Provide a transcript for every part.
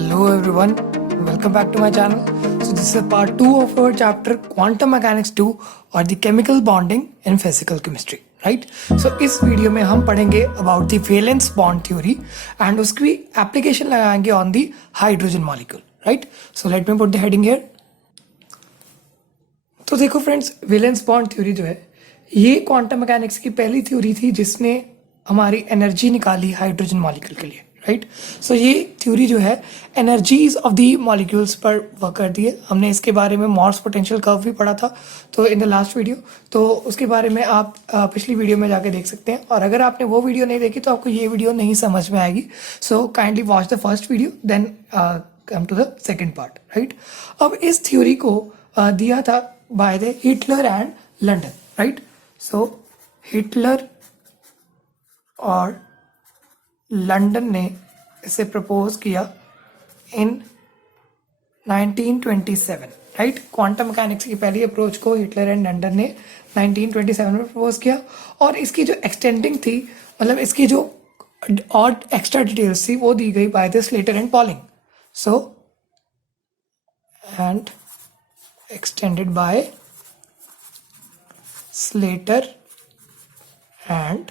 Hello everyone, welcome back to my channel. So this is part 2 of our chapter Quantum Mechanics 2 or the Chemical Bonding in Physical Chemistry, right? So इस video में हम पढ़ेंगे about the valence bond theory and उसकी application लगाएंगे on the hydrogen molecule, right? So let me put the heading here. तो देखो friends, valence bond theory जो है ये क्वांटम मैकेनिक्स की पहली थ्योरी थी जिसने हमारी एनर्जी निकाली हाइड्रोजन मॉलिक्यूल के लिए, राइट? सो ये थ्योरी जो है एनर्जीज ऑफ दी मॉलिक्यूल्स पर वर्क करती है. हमने इसके बारे में मॉर्स पोटेंशियल कर्व भी पढ़ा था तो इन द लास्ट वीडियो, तो उसके बारे में आप पिछली वीडियो में जाके देख सकते हैं. और अगर आपने वो वीडियो नहीं देखी तो आपको ये वीडियो नहीं समझ में आएगी. So kindly watch the first video then come to the second part, right? अब इस थ्योरी को दिया था by the Hitler and London, right? So Hitler और लंदन ने इसे प्रपोज किया in 1927, राइट? क्वांटम मैकेनिक्स की पहली अप्रोच को हिटलर एंड लंदन ने 1927 में प्रपोज किया और इसकी जो एक्सटेंडिंग थी, मतलब इसकी जो और एक्स्ट्रा डिटेल्स थी वो दी गई by the Slater and polling. So and extended by Slater and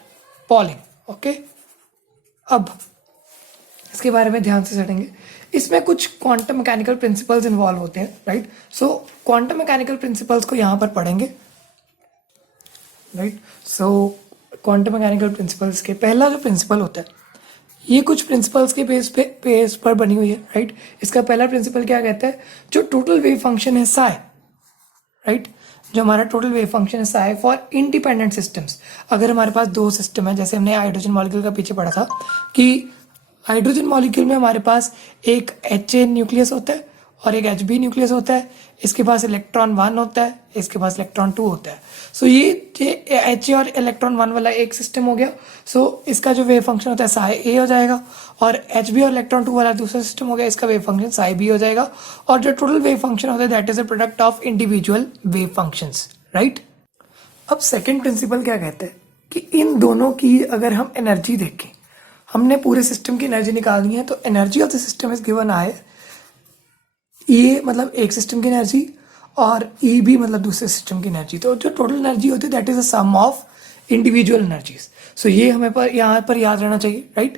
Pauling. Okay, अब इसके बारे में ध्यान से समझेंगे. इसमें कुछ क्वांटम मैकेनिकल प्रिंसिपल्स इन्वॉल्व होते हैं, राइट? सो क्वांटम मैकेनिकल प्रिंसिपल्स को यहाँ पर पढ़ेंगे, राइट? सो क्वांटम मैकेनिकल प्रिंसिपल्स के पहला जो प्रिंसिपल होता है ये कुछ प्रिंसिपल्स के बेस पर बनी हुई है, राइट? इसका पहला प्रिंसिपल क्या कहता है? जो टोटल वेव फंक्शन है साई, राइट? जो हमारा टोटल वेव फंक्शन है साई फॉर इंडिपेंडेंट सिस्टम्स. अगर हमारे पास दो सिस्टम है, जैसे हमने हाइड्रोजन मॉलिक्यूल का पीछे पढ़ा था कि हाइड्रोजन मॉलिक्यूल में हमारे पास एक HA न्यूक्लियस होता है और एक HB न्यूक्लियस होता है. इसके पास इलेक्ट्रॉन 1 होता है, इसके पास इलेक्ट्रॉन 2 होता है. सो ये HA और इलेक्ट्रॉन 1 वाला एक सिस्टम हो गया. सो इसका जो वेव फंक्शन होता है साई A हो जाएगा और HB और इलेक्ट्रॉन 2 वाला दूसरा सिस्टम हो गया, इसका वेव फंक्शन साई B हो जाएगा. और जो टोटल वेव फंक्शन होता है that is a product of individual wave functions, right? अब सेकेंड प्रिंसिपल क्या कहते हैं कि इन दोनों की अगर हम एनर्जी देखें, हमने पूरे सिस्टम की एनर्जी निकालनी है तो energy of the system is given आए ये मतलब एक सिस्टम की एनर्जी और ई भी मतलब दूसरे सिस्टम की एनर्जी. तो जो टोटल एनर्जी होती है that is a sum of individual energies. So ये हमें पर यहाँ पर याद रहना चाहिए, राइट?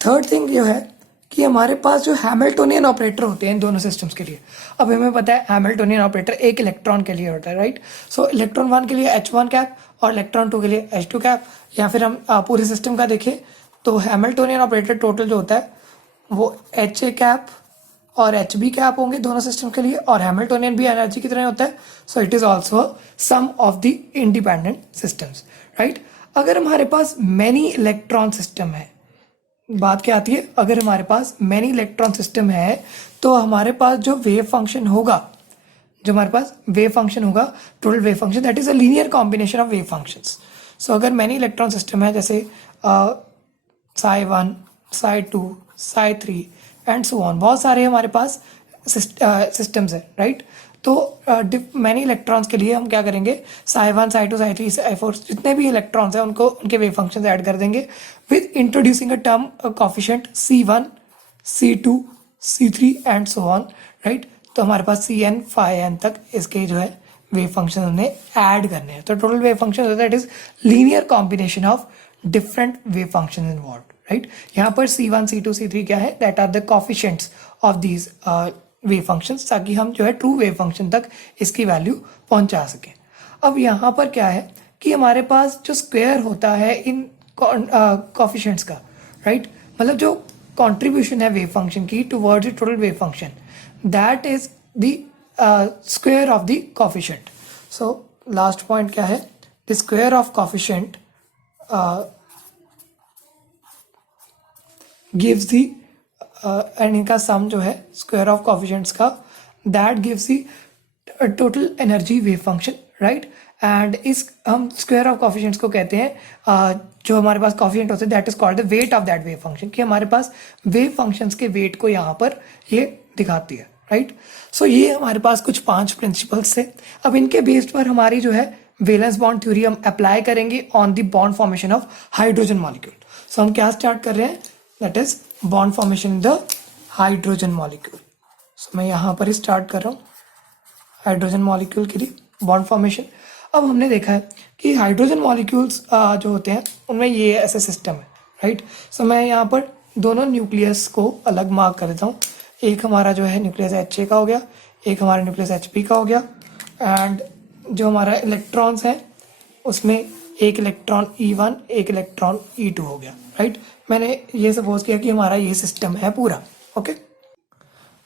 थर्ड थिंग ये है कि हमारे पास जो हैमिल्टोनियन ऑपरेटर होते हैं इन दोनों सिस्टम्स के लिए. अब हमें पता है हैमिल्टोनियन ऑपरेटर एक इलेक्ट्रॉन के लिए होता है, राइट? सो इलेक्ट्रॉन 1 के लिए H1 कैप और इलेक्ट्रॉन 2 के लिए H2 कैप. या फिर हम पूरे सिस्टम का देखें तो हैमिल्टोनियन ऑपरेटर टोटल जो होता है वो HA कैप और HB कैप होंगे दोनों सिस्टम के लिए और हैमिल्टोनियन भी एनर्जी की तरह होता है. So it is also some of the independent systems, right? अगर हमारे पास मैनी इलेक्ट्रॉन सिस्टम है, बात क्या आती है, अगर हमारे पास मैनी इलेक्ट्रॉन सिस्टम है तो हमारे पास जो वेव फंक्शन होगा, जो हमारे पास वेव फंक्शन होगा total wave function that is a linear combination of wave functions. So अगर मैनी इलेक्ट्रॉन सिस्टम है जैसे psi 1, psi 2, psi 3 and so on, बहुत सारे हमारे पास सिस्टम्स है, राइट? तो मैनी इलेक्ट्रॉन्स के लिए हम क्या करेंगे, साई 1, साई 2, साई 3, साई 4 जितने भी इलेक्ट्रॉन्स हैं उनको उनके वेव फंक्शंस ऐड कर देंगे with introducing a term coefficient C1, C2, C3 and so on, right? तो हमारे पास CN, phi n तक इसके जो है वेव फंक्शन हमने ऐड करने हैं. तो total wave function that is linear combination of different wave function involve, right? यहाँ पर C1, C2, C3 क्या है, that are the coefficients of these wave functions, ताकि हम जो है ट्रू वेव फंक्शन तक इसकी वैल्यू पहुंचा सकें. अब यहाँ पर क्या है कि हमारे पास जो स्क्वायर होता है इन कोफिशिएंट्स का, राइट? मतलब जो कंट्रीब्यूशन है वेव फंक्शन की towards the total wave function that is the square of the coefficient. So last point क्या है, the square of coefficient gives the and इनका सम जो है स्क्वायर ऑफ कोफिशिएंट्स का that gives the total energy wave function, right? And इस हम square of coefficients को कहते हैं जो हमारे पास कोफिशिएंट होते हैं that is called the weight of that wave function, कि हमारे पास वेव फंक्शंस के वेट को यहाँ पर ये दिखाती है, राइट? सो ये हमारे पास कुछ 5 प्रिंसिपल्स थे. अब इनके बेस्ड पर हमारी जो है वैलेंस बॉन्ड थ्योरी हम अप्लाई करेंगे on the bond formation of hydrogen molecule. So हम क्या स्टार्ट कर रहे हैं, that is bond formation in the hydrogen molecule. So मैं यहाँ पर स्टार्ट कर रहा हूँ हाइड्रोजन मॉलिक्यूल के लिए बॉन्ड फॉर्मेशन। अब हमने देखा है कि हाइड्रोजन मॉलिक्यूल्स जो होते हैं उनमें ये ऐसे सिस्टम है, राइट। सो मैं यहाँ पर दोनों न्यूक्लियस को अलग मार्क कर देता हूँ। एक हमारा जो है न्यूक्लियस HA का हो गया, एक हमारा न्यूक्लियस HP का हो गया, एंड जो हमारा इलेक्ट्रॉन्स हैं उसमें एक इलेक्ट्रॉन E1 एक इलेक्ट्रॉन E2 हो गया, राइट। मैंने ये सपोज किया कि हमारा ये सिस्टम है पूरा, ओके।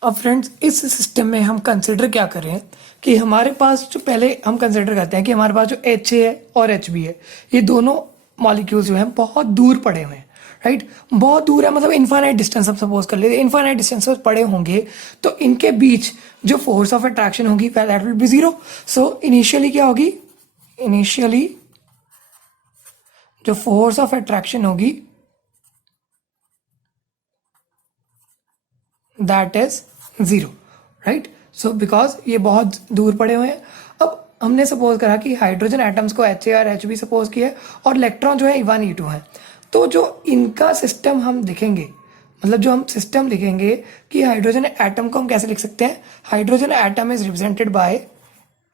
अब फ्रेंड्स इस सिस्टम में हम कंसिडर क्या कर रहे हैं कि हमारे पास जो पहले हम कंसिडर करते हैं कि हमारे पास जो HA है और HB है, ये दोनों मॉलिक्यूल्स जो हैं बहुत दूर पड़े हुए हैं, राइट। बहुत दूर है मतलब इनफाइनाइट डिस्टेंस हम सपोज कर लेते हैं, इनफाइनाइट डिस्टेंस पर पड़े होंगे तो इनके बीच जो फोर्स ऑफ अट्रैक्शन होगी that will be zero. So initially क्या होगी, इनिशियली जो फोर्स ऑफ अट्रैक्शन होगी that is zero, right. So because ये बहुत दूर पड़े हुए हैं। अब हमने सपोज करा कि हाइड्रोजन एटम्स को HA और HB सपोज किया और इलेक्ट्रॉन जो है E1 E2 है, तो जो इनका सिस्टम हम लिखेंगे, मतलब जो हम सिस्टम लिखेंगे कि हाइड्रोजन एटम को हम कैसे लिख सकते हैं, hydrogen atom is represented by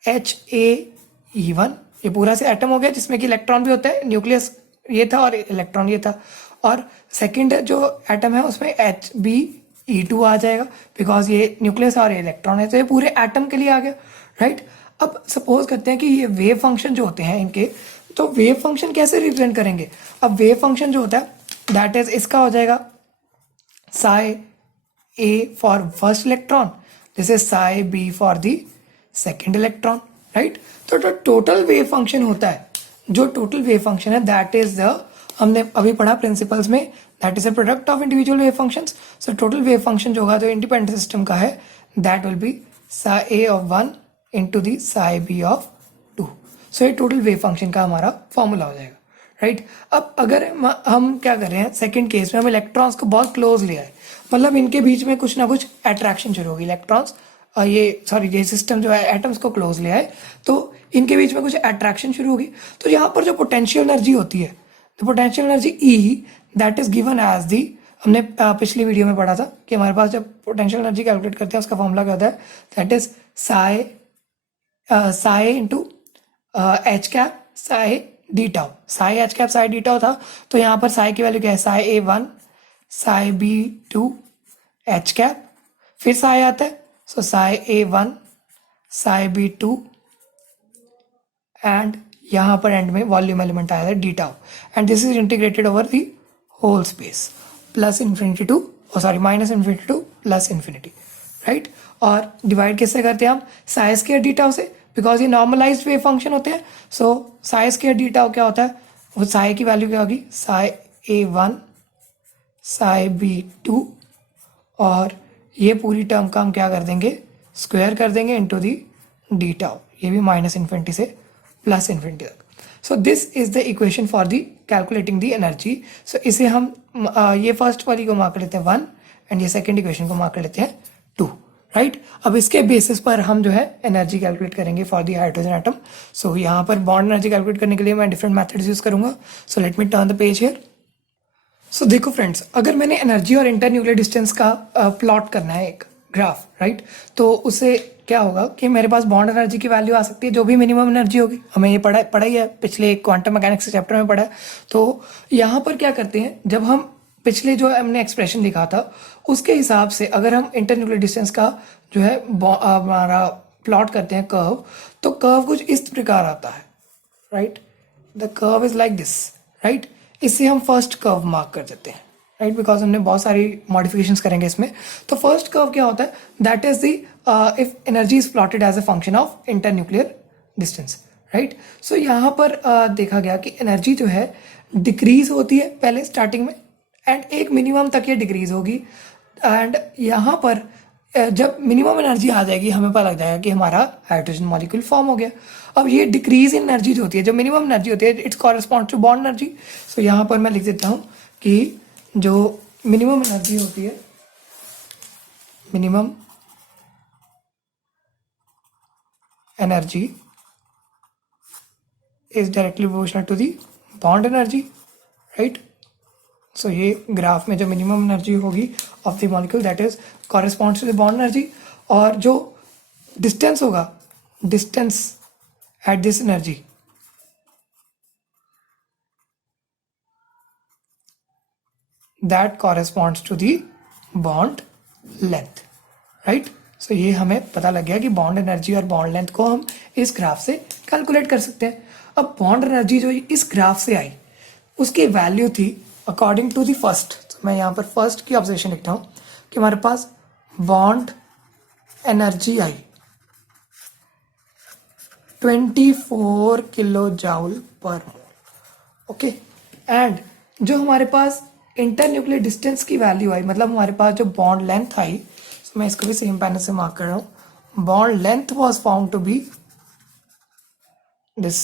HAE1। ये पूरा से एटम हो गया जिसमें कि इलेक्ट्रॉन भी होता है, न्यूक्लियस ये था और इलेक्ट्रॉन ये था, और सेकंड जो एटम है उसमें HBE2 आ जाएगा बिकॉज ये न्यूक्लियस और ये इलेक्ट्रॉन है, तो ये पूरे एटम के लिए आ गया, राइट। अब सपोज करते हैं कि ये वेव फंक्शन जो होते हैं इनके, तो वेव फंक्शन कैसे रिप्रेजेंट करेंगे। अब वेव फंक्शन जो होता है दैट इज इसका हो जाएगा psi A for first electron, this is psi B for the second electron, right। तो जो टोटल वेव फंक्शन होता है, जो टोटल वेव फंक्शन है दैट इज द, हमने अभी पढ़ा प्रिंसिपल्स में, that is a product of individual wave functions. So total wave function जो होगा जो इंडिपेंडेंट सिस्टम का है that will be psi A of 1 into the psi B of 2। सो ये टोटल वेव फंक्शन का हमारा फॉर्मूला हो जाएगा, राइट। अब अगर हम क्या कर रहे हैं सेकंड केस में, हम इलेक्ट्रॉन्स को बहुत क्लोज ले आए, मतलब इनके बीच में कुछ ना कुछ अट्रैक्शन शुरू होगी, इलेक्ट्रॉन्स ये सिस्टम जो है एटम्स को क्लोज ले आए तो इनके बीच में कुछ अट्रैक्शन शुरू होगी। तो यहाँ पर जो पोटेंशियल एनर्जी होती है, तो potential energy E that is given as the, हमने पिछली वीडियो में पढ़ा था कि हमारे पास जब पोटेंशियल एनर्जी कैलकुलेट करते हैं उसका फॉर्मूला क्या होता है, that is Sai into H cap Sai D tau, Sai H cap Sai D tau था, तो यहाँ पर साई की वैल्यू क्या है, Sai A1 Sai B2 H cap, फिर साई आता है, सो Sai A1 Sai B2 and यहाँ पर एंड में वॉल्यूम एलिमेंट आया था d tau, and this is integrated over the whole space plus infinity to minus infinity to plus infinity, right. और डिवाइड किससे करते हैं हम, साई स्क्वायर डी टाउ से, बिकॉज ये नॉर्मलाइज्ड वेव फंक्शन होते हैं। So psi square d tau क्या होता है, वो साई की वैल्यू क्या होगी, साई A1 साई B2, और ये पूरी टर्म का हम क्या कर देंगे, स्क्वायर कर देंगे इनटू दी डी टाउ, ये भी माइनस इन्फिनिटी से प्लस इन्फिनिटी तक। So this is the equation for the calculating the energy. So इसे हम ये फर्स्ट वाली को मार्क लेते हैं 1 एंड ये सेकेंड इक्वेशन को मार्क लेते हैं 2, राइट। अब इसके बेसिस पर हम जो है एनर्जी कैलकुलेट करेंगे फॉर दी हाइड्रोजन एटम। सो यहाँ पर बॉन्ड एनर्जी कैलकुलेट करने के लिए मैं डिफरेंट मेथड्स यूज करूंगा। So let me turn the page here. So देखो फ्रेंड्स, अगर मैंने एनर्जी और इंटरन्यूक्लियर डिस्टेंस का प्लॉट करना है एक ग्राफ, राइट, तो उससे क्या होगा कि मेरे पास बॉन्ड एनर्जी की वैल्यू आ सकती है जो भी मिनिमम एनर्जी होगी, हमें ये पढ़ा ही है, पिछले क्वांटम मैकेनिक्स चैप्टर में पढ़ा है। तो यहाँ पर क्या करते हैं, जब हम पिछले जो हमने एक्सप्रेशन लिखा था उसके हिसाब से अगर हम इंटरन्यूक्लियर डिस्टेंस का जो है हमारा प्लॉट करते हैं कर्व, तो कर्व कुछ इस प्रकार आता है, right. The curve is like this, right. इससे हम फर्स्ट कर्व मार्क कर देते हैं, राइट, बिकॉज हमने बहुत सारी मॉडिफिकेशंस करेंगे इसमें। तो फर्स्ट कर्व क्या होता है, that is the if energy is plotted as a function of internuclear distance, right. So यहाँ पर देखा गया कि एनर्जी जो है डिक्रीज होती है पहले स्टार्टिंग में एंड एक मिनिमम तक ये डिक्रीज होगी, एंड यहाँ पर जब मिनिमम एनर्जी आ जाएगी हमें पता लग जाएगा कि हमारा हाइड्रोजन मॉलिक्यूल फॉर्म हो गया। अब ये डिक्रीज इन एनर्जी जो होती है, जो मिनिमम एनर्जी होती है, it's correspond to bond energy. So यहाँ पर मैं लिख देता हूँ कि जो मिनिमम एनर्जी होती है, minimum energy is directly proportional to the bond energy, right. So ये ग्राफ में जो मिनिमम एनर्जी होगी of the molecule that is corresponds to the bond energy, और जो डिस्टेंस होगा, distance at this energy, that corresponds to the bond length, right. So ये हमें पता लग गया कि बॉन्ड एनर्जी और बॉन्ड लेंथ को हम इस ग्राफ से कैलकुलेट कर सकते हैं। अब बॉन्ड एनर्जी जो इस ग्राफ से आई उसकी वैल्यू थी अकॉर्डिंग टू द फर्स्ट, तो मैं यहाँ पर फर्स्ट की ऑब्जर्वेशन लिखता हूँ कि हमारे पास बॉन्ड एनर्जी आई 24 kilo joule per mole, okay. And जो हमारे पास इंटरन्यूक्लियर डिस्टेंस की वैल्यू आई, मतलब हमारे पास जो बॉन्ड लेंथ आई, तो मैं इसको भी सेम पैनल से मार्क कर रहा हूँ, bond length was found to be this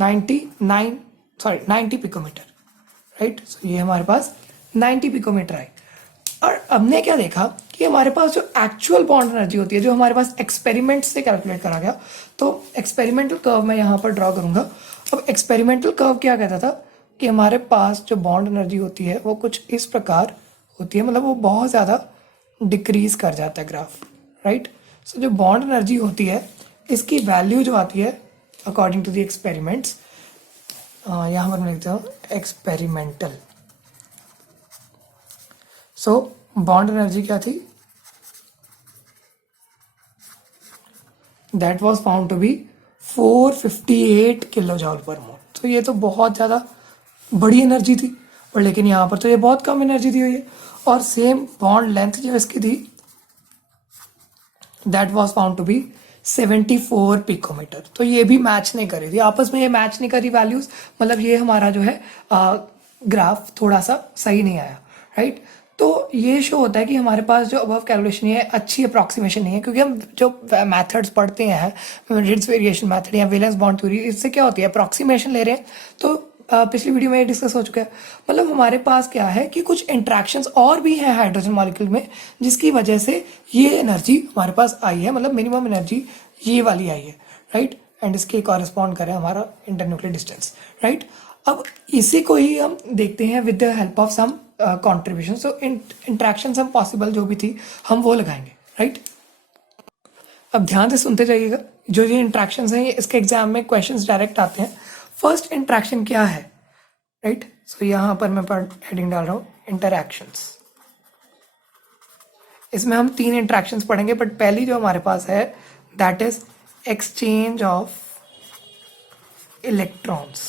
90 picometer, right. So ये हमारे पास 90 पिकोमीटर आई। और हमने क्या देखा कि हमारे पास जो एक्चुअल बॉन्ड एनर्जी होती है, जो हमारे पास एक्सपेरिमेंट से कैलकुलेट करा गया, तो एक्सपेरिमेंटल कर्व मैं यहाँ पर ड्रॉ करूँगा। अब एक्सपेरिमेंटल कर्व क्या कहता था कि हमारे पास जो बॉन्ड एनर्जी होती है वो कुछ इस प्रकार होती है, मतलब वो बहुत ज़्यादा डिक्रीज कर जाता है ग्राफ, राइट। सो जो बॉन्ड एनर्जी होती है इसकी वैल्यू जो आती है अकॉर्डिंग टू द एक्सपेरिमेंट्स, यहाँ पर मैं लिखता हूँ एक्सपेरिमेंटल। सो बॉन्ड एनर्जी क्या थी, that was found to be 458 kilojoule per mole. तो ये तो बहुत ज़्यादा बड़ी एनर्जी थी, और लेकिन यहाँ पर तो ये बहुत कम एनर्जी दी हुई है। और सेम बॉन्ड लेंथ जो इसकी थी that was found to be 74 picometre. तो ये भी मैच नहीं कर रही थी आपस में, ये मैच नहीं करी वैल्यूज, मतलब ये हमारा जो है ग्राफ थोड़ा सा सही नहीं आया, राइट। तो ये शो होता है कि हमारे पास जो अबव कैलकुलेशन है अच्छी अप्रॉक्सीमेशन नहीं है, क्योंकि हम जो मेथड्स पढ़ते हैं, रिड्स वेरिएशन मेथड या वैलेंस बॉन्ड थ्योरी, इससे क्या होती है अप्रॉक्सीमेशन ले रहे हैं। तो पिछली वीडियो में ये डिस्कस हो चुका है, मतलब हमारे पास क्या है कि कुछ इंट्रैक्शंस और भी हैं हाइड्रोजन मॉलिक्यूल में, जिसकी वजह से ये एनर्जी हमारे पास आई है, मतलब मिनिमम एनर्जी ये वाली आई है, राइट। एंड इसके कॉरेस्पॉन्ड करे हमारा इंटरन्यूक्लियर डिस्टेंस, राइट। अब इसी को ही हम देखते हैं with the help of some contribution. So interaction हम पॉसिबल जो भी थी हम वो लगाएंगे, राइट। अब ध्यान से सुनते जाइएगा, जो ये इंट्रैक्शंस हैं इसके एग्जाम में क्वेश्चंस डायरेक्ट आते हैं। फर्स्ट इंट्रैक्शन क्या है, राइट। सो यहाँ पर मैं हेडिंग डाल रहा हूँ इंटरैक्शंस। इसमें हम 3 इंट्रैक्शंस पढ़ेंगे, बट पहली जो हमारे पास है that is exchange of electrons.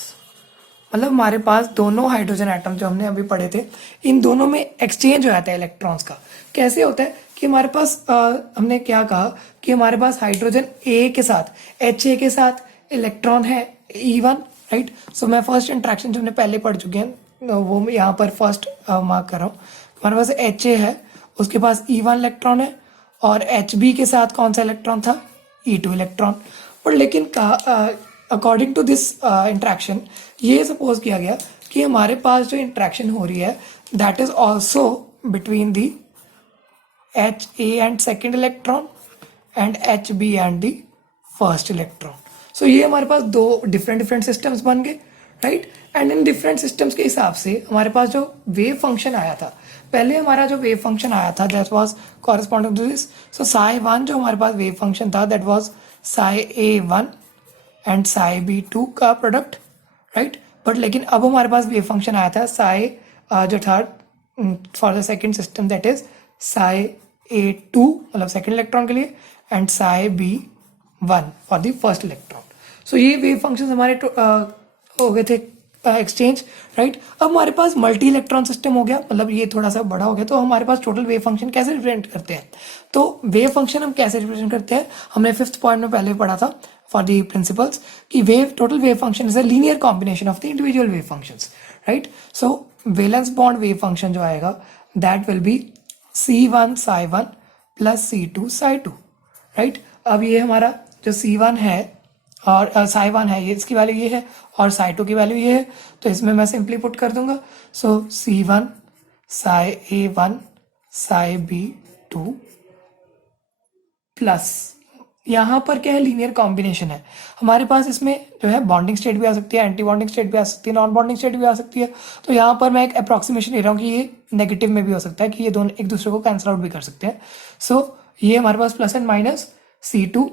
मतलब हमारे पास दोनों हाइड्रोजन एटम जो हमने अभी पढ़े थे, इन दोनों में एक्सचेंज हो जाता है इलेक्ट्रॉन्स का। कैसे होता है कि हमारे पास हमने क्या कहा कि हमारे पास हाइड्रोजन ए के साथ HA के साथ इलेक्ट्रॉन है E1, राइट। सो मैं फर्स्ट इंट्रैक्शन जो हमने पहले पढ़ चुके हैं वो यहाँ पर फर्स्ट मार्क कर रहा हूँ। हमारे पास HA है, उसके पास E1 इलेक्ट्रॉन है, और HB के साथ कौन सा इलेक्ट्रॉन था, E2 इलेक्ट्रॉन। पर लेकिन अकॉर्डिंग टू दिस इंट्रैक्शन ये सपोज किया गया कि हमारे पास जो इंट्रैक्शन हो रही है that is also between the HA and second electron and HB and the first electron. So ये हमारे पास दो डिफरेंट सिस्टम्स बन गए, right. And in different systems के हिसाब से हमारे पास जो वेव फंक्शन आया था, पहले हमारा जो वेव फंक्शन आया था that was corresponding to this. So psi1 जो हमारे पास वेव फंक्शन था that was psi-A1 and psi-B2 का प्रोडक्ट, राइट। बट लेकिन अब हमारे पास वेव फंक्शन आया था psi जो था for the second system that is psi-A2 मतलब सेकेंड इलेक्ट्रॉन के लिए, and psi-B1 for the first electron. So ये वेव फंक्शन हमारे हो गए थे एक्सचेंज, राइट। अब हमारे पास मल्टी इलेक्ट्रॉन सिस्टम हो गया, मतलब ये थोड़ा सा बड़ा हो गया। तो हमारे पास टोटल वेव फंक्शन कैसे रिप्रेजेंट करते हैं, तो वेव फंक्शन हम कैसे रिप्रेजेंट करते हैं, हमने 5th पॉइंट में पहले पढ़ा था फॉर दी प्रिंसिपल्स कि total wave function is a linear combination of the individual wave functions, right. So valence bond wave function जो आएगा that will be C1 psi1 plus C2 psi2, right. अब ये हमारा जो C1 है और psi1 है, ये इसकी वैल्यू ये है, और psi2 की वैल्यू ये है, तो इसमें मैं सिंपली पुट कर दूंगा। सो C1 psi-A1 psi-B2 प्लस यहाँ पर क्या है, लीनियर कॉम्बिनेशन है हमारे पास। इसमें जो है बॉन्डिंग स्टेट भी आ सकती है, एंटी बॉन्डिंग स्टेट भी आ सकती है, नॉन बॉन्डिंग स्टेट भी आ सकती है। तो यहाँ पर मैं एक अप्रॉक्सीमेशन ले रहा हूँ कि ये नेगेटिव में भी हो सकता है, कि ये दोनों एक दूसरे को कैंसिल आउट भी कर सकते हैं। सो ये हमारे पास plus and minus C2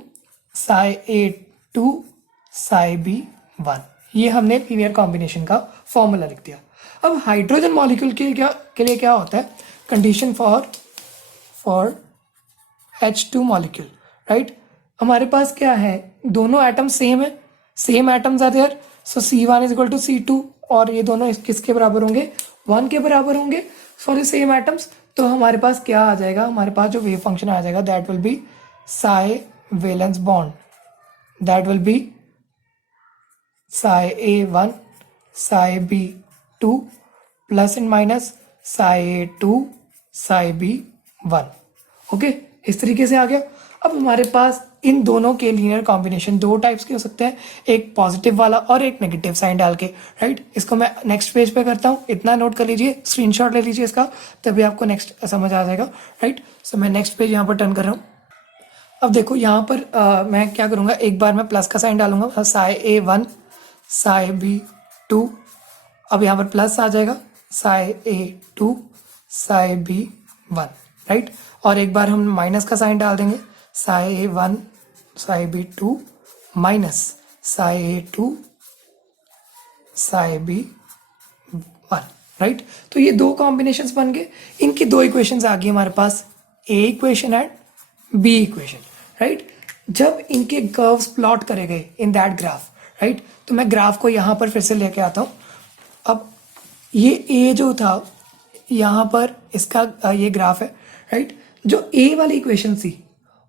Psi A2 Psi B1, ये हमने लीनियर कॉम्बिनेशन का फॉर्मूला लिख दिया। अब हाइड्रोजन मॉलिक्यूल के लिए क्या होता है, condition for H2 molecule, right. हमारे पास क्या है, दोनों एटम सेम है, same atoms are there, so C1 is equal to C2, और ये दोनों किसके बराबर होंगे, 1 के बराबर होंगे फॉर द सेम एटम्स। तो हमारे पास क्या आ जाएगा, हमारे पास जो वेव फंक्शन आ जाएगा that will be Sai valence bond, that will be Sai A1 Sai B2 plus and minus psi A2 Sai B1। Okay, इस तरीके से आ गया। अब हमारे पास इन दोनों के लीनियर कॉम्बिनेशन दो टाइप्स के हो सकते हैं, एक पॉजिटिव वाला और एक नेगेटिव साइन डाल के, राइट। इसको मैं नेक्स्ट पेज पे करता हूँ, इतना नोट कर लीजिए, स्क्रीनशॉट ले लीजिए इसका, तभी आपको नेक्स्ट समझ आ जाएगा, राइट। सो मैं नेक्स्ट पेज यहाँ पर टर्न कर रहा हूँ। अब देखो यहाँ पर मैं क्या करूँगा, एक बार मैं प्लस का साइन डालूंगा, साई A1 साई B2, अब यहाँ पर प्लस आ जाएगा, Sai A2 Sai B1, right. और एक बार हम माइनस का साइन डाल देंगे, Sai A1 Sai B2 minus psi A2 Sai B1, right. तो ये दो कॉम्बिनेशंस बन गए, इनकी दो इक्वेशंस आ गई हमारे पास, A equation and B equation, right. जब इनके कर्व्स प्लॉट करे गए इन दैट ग्राफ, राइट, तो मैं ग्राफ को यहाँ पर फिर से लेके आता हूँ। अब ये A जो था यहाँ पर इसका ये ग्राफ है, राइट। जो A वाली इक्वेशन थी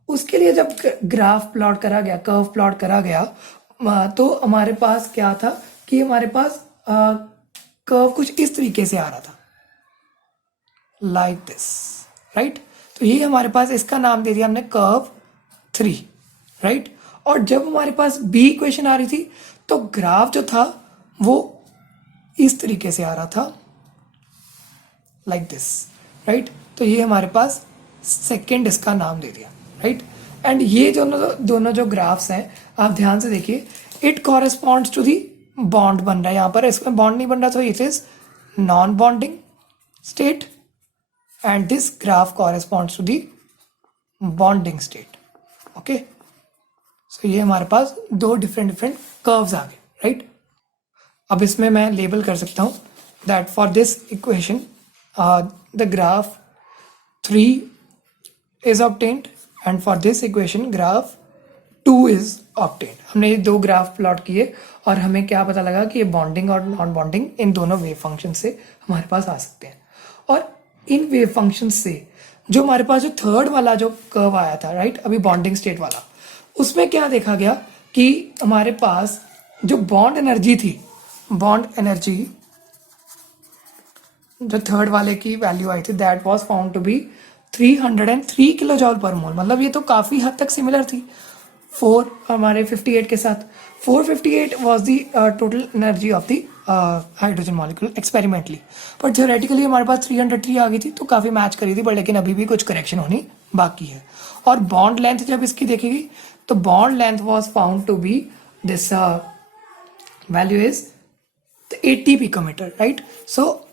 उसके लिए जब ग्राफ प्लॉट करा गया, कर्व प्लॉट करा गया, तो हमारे पास क्या था कि हमारे पास कर्व कुछ इस तरीके से आ रहा था, लाइक दिस, राइट। तो ये हमारे पास, इसका नाम दे दिया हमने कर्व 3, राइट। और जब हमारे पास B इक्वेशन आ रही थी तो ग्राफ जो था वो इस तरीके से आ रहा था, लाइक दिस, राइट। तो ये हमारे पास सेकेंड इसका नाम दे दिया, राइट। एंड ये दोनों जो ग्राफ्स हैं, आप ध्यान से देखिए, it corresponds to the bond बन रहा है यहाँ पर, इसमें बॉन्ड नहीं बन रहा, तो it is non bonding state and this graph corresponds to the bonding state. Okay, so ये हमारे पास दो डिफरेंट कर्व्स आ गए, राइट। अब इसमें मैं लेबल कर सकता हूँ that for this equation the graph 3 is obtained and for this equation graph 2 is obtained। हमने ये दो ग्राफ प्लॉट किए और हमें क्या पता लगा कि ये बॉन्डिंग और नॉन बॉन्डिंग इन दोनों वेव फंक्शन से हमारे पास आ सकते हैं। और इन वेव फंक्शन से जो हमारे पास जो थर्ड वाला जो कर्व आया था, राइट, अभी बॉन्डिंग स्टेट वाला, उसमें क्या देखा गया कि हमारे पास जो बॉन्ड एनर्जी थी, बॉन्ड एनर्जी जो थर्ड वाले की वैल्यू आई थी that was found to be 303 kilojoule per mole. मतलब ये तो काफ़ी हद तक सिमिलर थी 4 हमारे 58 के साथ। 458 was the total energy of the hydrogen molecule experimentally, but theoretically हमारे पास 303 आ गई थी, तो काफ़ी मैच करी थी, बट लेकिन अभी भी कुछ करेक्शन होनी बाकी है। और बॉन्ड लेंथ जब इसकी देखेगी तो bond length was found to be this value is 80 picometre, right. So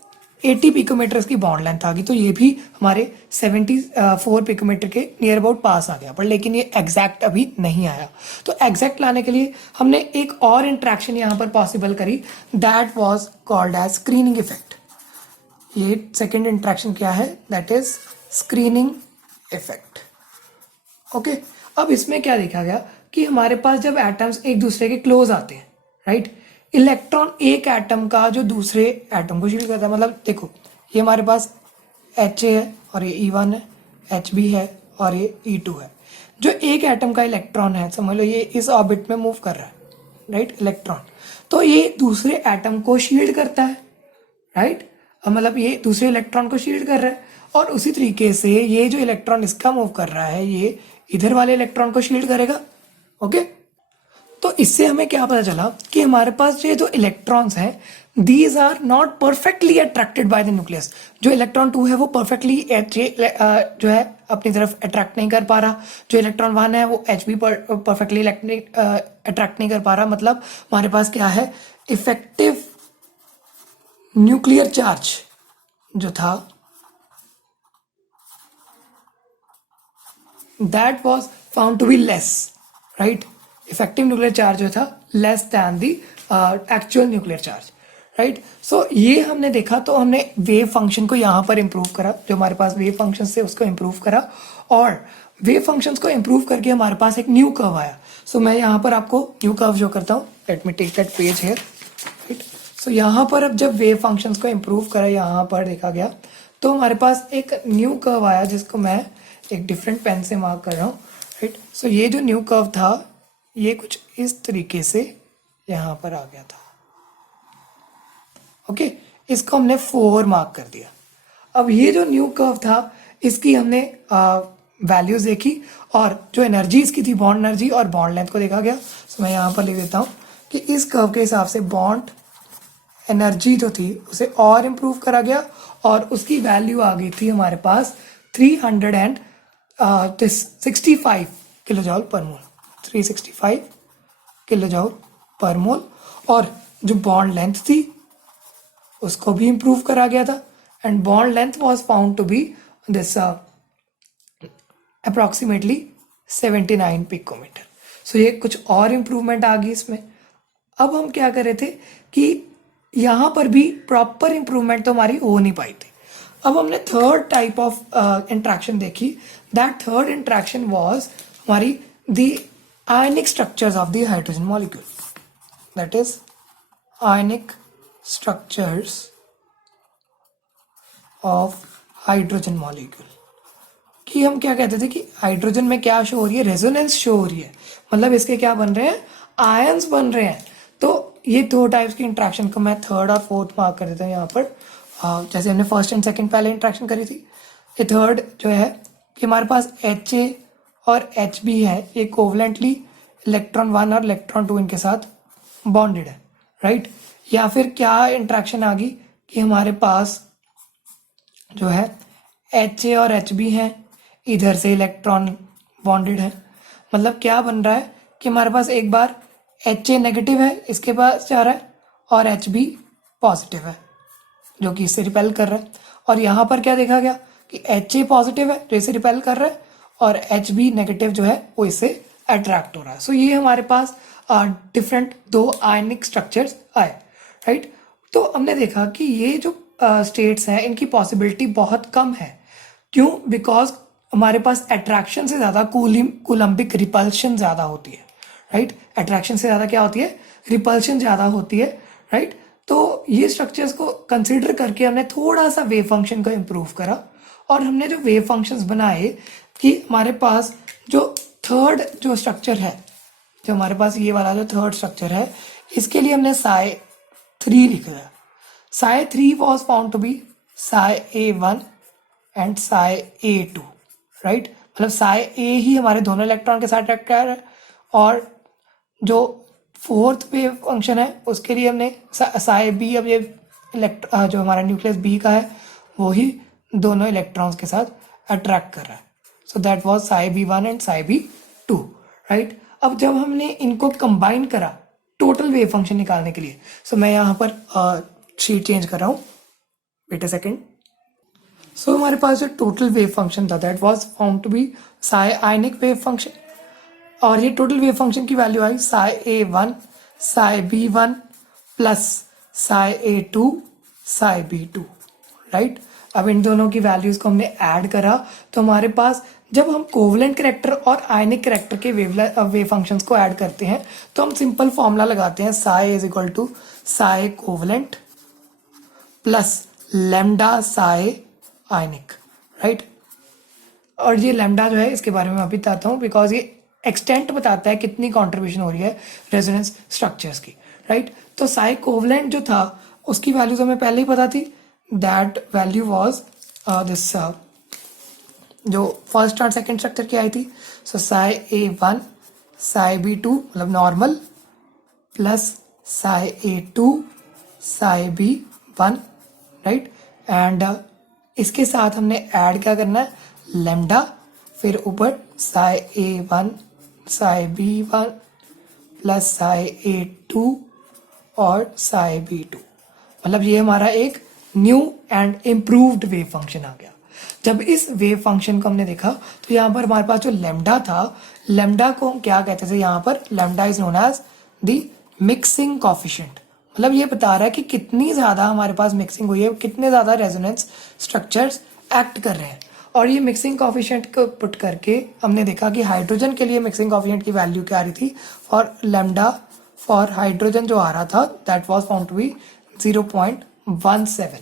80 picometre की बॉन्ड लेंथ आ गई, तो ये भी हमारे 74 पिकोमीटर के नियर अबाउट पास आ गया, पर लेकिन ये एग्जैक्ट अभी नहीं आया। तो एग्जैक्ट लाने के लिए हमने एक और इंट्रैक्शन यहाँ पर पॉसिबल करी, that was called as screening effect. ये सेकेंड इंट्रैक्शन क्या है, that is screening effect. Okay, अब इसमें क्या देखा गया कि हमारे पास जब एटम्स एक दूसरे के क्लोज आते हैं, राइट, इलेक्ट्रॉन एक एटम का जो दूसरे एटम को शील्ड करता है। मतलब देखो, ये हमारे पास HA है और ये E1 है, HB है और ये E2 है। जो एक एटम का इलेक्ट्रॉन है, समझ लो ये इस ऑर्बिट में मूव कर रहा है, राइट, इलेक्ट्रॉन, तो ये दूसरे एटम को शील्ड करता है, राइट। मतलब ये दूसरे इलेक्ट्रॉन को शील्ड कर रहा है, और उसी तरीके से ये जो इलेक्ट्रॉन इसका मूव कर रहा है, ये इधर वाले इलेक्ट्रॉन को शील्ड करेगा। ओके, तो इससे हमें क्या पता चला कि हमारे पास ये जो इलेक्ट्रॉन्स हैं these are not perfectly attracted by the nucleus. जो इलेक्ट्रॉन 2 है वो परफेक्टली जो है अपनी तरफ अट्रैक्ट नहीं कर पा रहा, जो इलेक्ट्रॉन 1 है वो एच भी परफेक्टली अट्रैक्ट नहीं कर पा रहा। मतलब हमारे पास क्या है, इफेक्टिव न्यूक्लियर चार्ज जो था that was found to be less, right. Effective nuclear charge जो था less than the actual nuclear charge, right. So ये हमने देखा, तो हमने वेव फंक्शन को यहाँ पर इंप्रूव करा, जो हमारे पास वेव फंक्शन से उसको इंप्रूव करा, और वेव फंक्शंस को इंप्रूव करके हमारे पास एक न्यू कर्व आया। सो मैं यहाँ पर आपको न्यू कर्व जो करता हूँ, let me take that page here, right. So यहाँ पर अब जब वेव फंक्शंस को इंप्रूव करा, यहाँ पर देखा गया, तो हमारे पास एक न्यू कर्व आया जिसको मैं एक डिफरेंट पेन से मार्क कर रहा हूँ, राइट। सो ये जो न्यू कर्व था ये कुछ इस तरीके से यहाँ पर आ गया था, ओके। इसको हमने 4 मार्क कर दिया। अब ये जो न्यू कर्व था इसकी हमने वैल्यूज देखी, और जो एनर्जी इसकी थी, बॉन्ड एनर्जी और बॉन्ड लेंथ को देखा गया। सो मैं यहाँ पर लिख देता हूँ कि इस कर्व के हिसाब से बॉन्ड एनर्जी जो थी उसे और इम्प्रूव करा गया, और उसकी वैल्यू आ गई थी हमारे पास 365 किलो जॉल पर मोल, 365 किलो जॉल पर मोल। और जो बॉन्ड लेंथ थी उसको भी इम्प्रूव करा गया था, and bond length was found to be this approximately 79 picometer. So ये कुछ और इम्प्रूवमेंट आ गई इसमें। अब हम क्या कर रहे थे कि यहाँ पर भी प्रॉपर इम्प्रूवमेंट तो हमारी हो नहीं पाई थी। अब हमने थर्ड टाइप ऑफ इंट्रैक्शन देखी। दैट थर्ड इंट्रैक्शन वाज हमारी the ionic structures of the hydrogen molecule, that is ionic structures of hydrogen molecule. कि हम क्या कहते थे कि हाइड्रोजन में क्या शो हो रही है, रेजोनेंस शो हो रही है, मतलब इसके क्या बन रहे हैं, आयंस बन रहे हैं। तो ये 2 टाइप्स की इंट्रैक्शन को मैं थर्ड और फोर्थ मार्क कर देता हूँ यहाँ पर। जैसे हमने फर्स्ट एंड सेकंड पहले इंट्रैक्शन करी थी, ये थर्ड जो है कि हमारे पास HA और HB है, ये कोवलेंटली इलेक्ट्रॉन 1 और इलेक्ट्रॉन 2 इनके साथ बॉन्डेड है, राइट। या फिर क्या इंट्रैक्शन आ गई कि हमारे पास जो है HA और HB हैं, इधर से इलेक्ट्रॉन बॉन्डेड है। मतलब क्या बन रहा है कि हमारे पास एक बार HA नेगेटिव है, इसके पास जा रहा है, और HB पॉजिटिव है जो कि इससे रिपेल कर रहा है। और यहाँ पर क्या देखा गया कि HA पॉजिटिव है जो इससे रिपेल कर रहा है, और HB नेगेटिव जो है वो इससे अट्रैक्ट हो रहा है। सो ये हमारे पास डिफरेंट 2 आयनिक स्ट्रक्चर्स आए, राइट। तो हमने देखा कि ये जो स्टेट्स हैं इनकी पॉसिबिलिटी बहुत कम है। क्यों? बिकॉज हमारे पास अट्रैक्शन से ज़्यादा कूलम्बिक रिपल्शन ज़्यादा होती है, राइट। अट्रैक्शन से ज़्यादा क्या होती है, रिपल्शन ज़्यादा होती है, राइट। तो ये स्ट्रक्चर्स को कंसिडर करके हमने थोड़ा सा वेव फंक्शन को इम्प्रूव करा, और हमने जो वेव फंक्शंस बनाए कि हमारे पास जो थर्ड जो स्ट्रक्चर है, जो हमारे पास ये वाला जो थर्ड स्ट्रक्चर है, इसके लिए हमने psi-3 लिखा है। psi-3 was found to be psi-A1 and psi-A2, right. मतलब psi-A ही हमारे दोनों इलेक्ट्रॉन के साथ अट्रैक्ट कर रहा है, और जो फोर्थ वेव फंक्शन है उसके लिए हमने psi-B, अब ये जो हमारा न्यूक्लियस B का है वो ही दोनों इलेक्ट्रॉन्स के साथ अट्रैक्ट कर रहा है। So that was psi-B1 and psi-B2, right. अब जब हमने इनको कंबाइन करा टोटल वेव फंक्शन निकालने के लिए, सो मैं यहाँ पर शीट चेंज कर रहा हूँ, वेट अ सेकेंड। सो हमारे पास जो टोटल वेव फंक्शन था that was found to be psi ionic wave function, और ये टोटल वेव फंक्शन की वैल्यू आई psi-A1 psi-B1 plus psi-A2 psi-B2, right. अब इन दोनों की वैल्यूज को हमने ऐड करा, तो हमारे पास जब हम कोवलेंट कैरेक्टर और आयनिक कैरेक्टर के वेव फंक्शंस को ऐड करते हैं तो हम सिंपल फॉर्मूला लगाते हैं, psi is equal to psi covalent plus lambda psi ionic, right. और ये लैम्डा जो है इसके बारे में मैं अभी बताता हूँ, बिकॉज ये एक्सटेंट बताता है कितनी कॉन्ट्रीब्यूशन हो रही है रेजोनेंस स्ट्रक्चर्स की, राइट। तो psi कोवलेंट जो था उसकी वैल्यूज हमें पहले ही पता थी, दैट वैल्यू वाज दिस जो फर्स्ट और सेकंड स्ट्रक्चर की आई थी। सो psi-A1 psi-B2 मतलब normal plus psi A2 psi B1, right. And इसके साथ हमने ऐड क्या करना है, लेमडा, फिर ऊपर psi A1 psi B1 plus psi A2 और psi B2। मतलब ये हमारा एक new and improved wave function आ गया। जब इस वेव फंक्शन को हमने देखा तो यहाँ पर हमारे पास जो लेमडा था, लेमडा को हम क्या कहते थे, यहाँ पर lambda is known as the mixing coefficient. मतलब ये बता रहा है कि कितनी ज़्यादा हमारे पास मिक्सिंग हुई है, कितने ज़्यादा रेजोनेंस स्ट्रक्चर्स एक्ट कर रहे हैं। और ये मिक्सिंग कॉफिशिएंट को पुट करके हमने देखा कि हाइड्रोजन के लिए मिक्सिंग कॉफिशिएंट की वैल्यू क्या आ रही थी, फॉर लेमडा फॉर हाइड्रोजन जो आ रहा था that was found to be 0.17,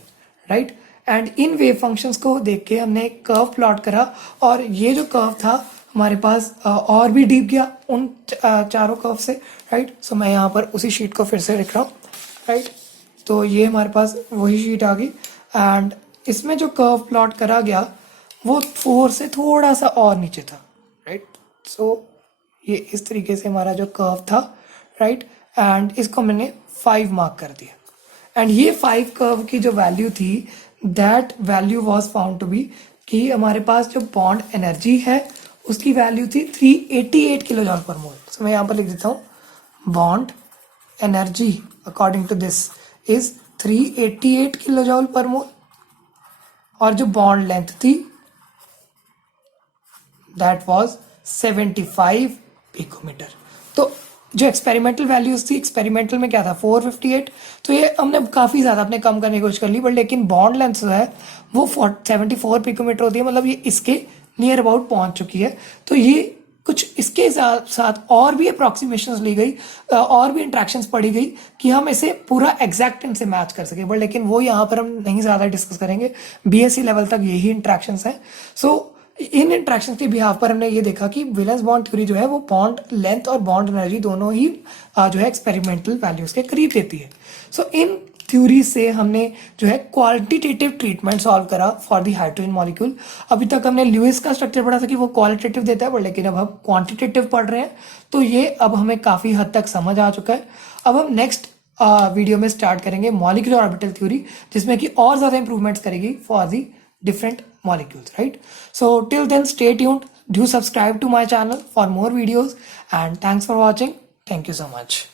right. And इन वेव फंक्शंस को देख के हमने एक कर्व प्लॉट करा, और ये जो कर्व था हमारे पास और भी डीप गया उन चारों कर्व से, राइट। सो मैं यहाँ पर उसी शीट को फिर से लिख रहा हूँ, राइट। तो ये हमारे पास वही शीट आ गई, एंड इसमें जो कर्व प्लॉट करा गया वो 4 से थोड़ा सा और नीचे था, राइट। सो ये इस तरीके से हमारा जो कर्व था, राइट। एंड इसको मैंने 5 मार्क कर दिया, एंड ये 5 कर्व की जो वैल्यू थी that value was found to be कि हमारे पास जो बॉन्ड एनर्जी है उसकी वैल्यू थी 388 किलो जॉल पर मोल। सो मैं यहाँ पर लिख देता हूँ, bond energy according to this is 388 kilojoule per mole, और जो बॉन्ड लेंथ थी दैट वाज 75 पिकोमीटर। तो जो एक्सपेरिमेंटल वैल्यूज थी, एक्सपेरिमेंटल में क्या था 458, तो ये हमने काफ़ी ज़्यादा अपने कम करने की कोशिश कर ली, बट लेकिन बॉन्ड लेंथ जो है वो 74 पिकोमीटर होती है। मतलब ये इसके नियर अबाउट पहुंच चुकी है। तो ये कुछ इसके साथ और भी अप्रॉक्सीमेशंस ली गई, और भी इंट्रैक्शंस पढ़ी गई कि हम इसे पूरा एग्जैक्ट इनसे मैच कर सके, बट लेकिन वो यहाँ पर हम नहीं ज़्यादा डिस्कस करेंगे। बीएससी लेवल तक यही इंट्रैक्शंस हैं। सो इन इंट्रैक्शंस के बिहाफ पर हमने ये देखा कि वैलेंस बॉन्ड थ्योरी जो है वो बॉन्ड लेंथ और बॉन्ड एनर्जी दोनों ही जो है एक्सपेरिमेंटल वैल्यूज के करीब देती है। सो इन थ्योरी से हमने जो है क्वालिटेटिव ट्रीटमेंट सॉल्व करा फॉर द हाइड्रोजन मॉलिक्यूल। अभी तक हमने लुईस का स्ट्रक्चर पढ़ा था कि वो क्वालिटेटिव देता है, बट लेकिन अब हम क्वांटिटेटिव पढ़ रहे हैं, तो ये अब हमें काफ़ी हद तक समझ आ चुका है। अब हम नेक्स्ट वीडियो में स्टार्ट करेंगे मॉलिक्यूलर ऑर्बिटल थ्योरी, जिसमें कि और ज़्यादा इंप्रूवमेंट्स करेगी for the different molecules, right? So till then, stay tuned, do subscribe to my channel for more videos, and thanks for watching. Thank you so much.